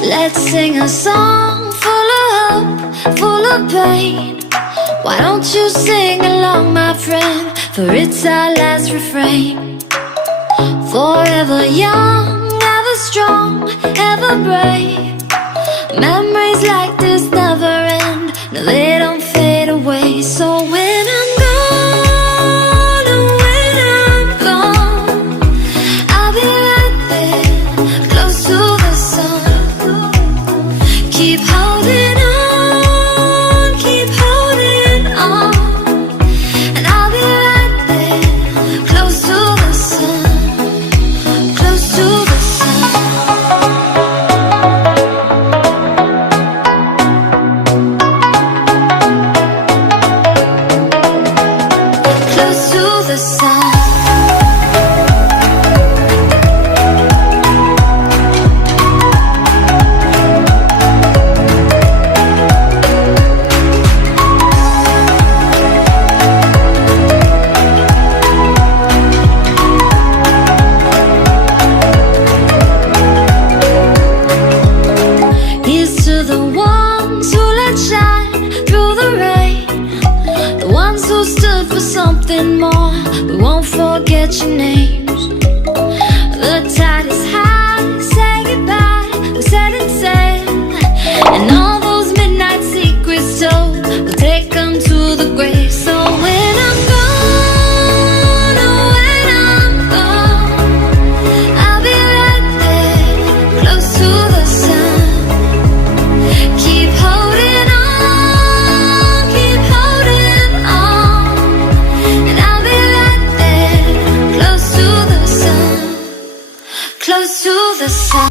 Let's sing a song full of hope, full of pain. Why don't you sing along, my friend? For it's our last refrain. Forever young, ever strong, ever brave. Memories like this never end. No, they don't fade away. So when I'm gone, oh, when I'm gone, I'll be right there, close to the sun. Keep holding on, keep holding on, and I'll be right there, close to the sun, close to the sun. Close to the sun. Here's to the ones who let shine through the rain, the ones who stood for something more. We won't forget your names. The tide is high, say goodbye, we're setting sail, and all those midnight secrets told, we'll take them to the grave. So when I'm gone, oh, when I'm gone, I'll be right there, close to the sun. Keep holding on, keep holding on, and I'll be right there, close to the sun, close to the sun.